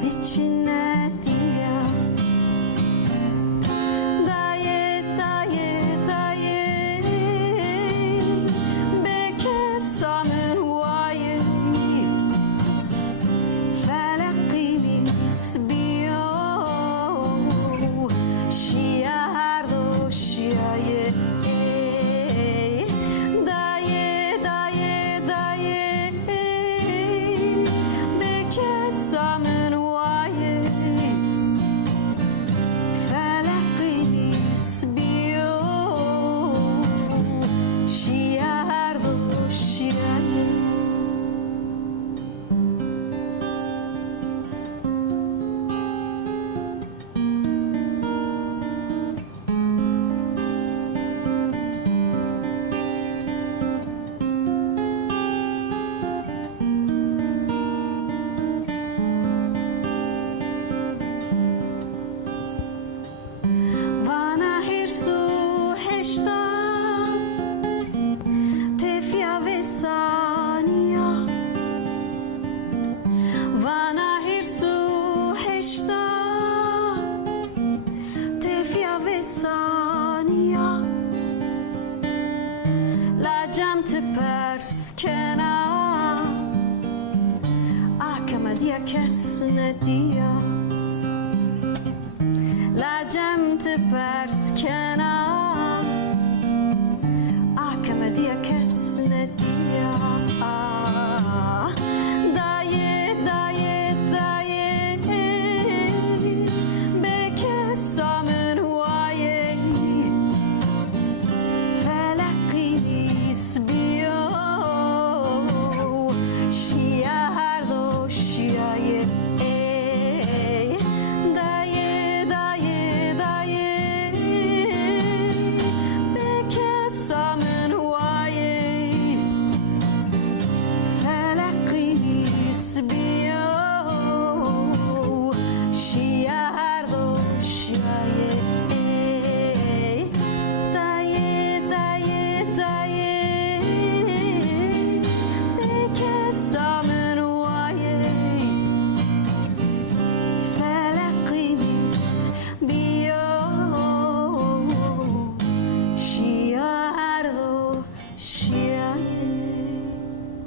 vicina dia. Daye, daye, daye, beke samın vaye, felakini sbiyo, şiardo şiaye. Daye, daye, daye, beke samın vaye, felakini sbiyo, şiardo şiaye. Vana hirsu heşta, tefya ve saniya. Vana hirsu heşta, tefya ve saniya. La cam te perskena, akama diya kesne diya.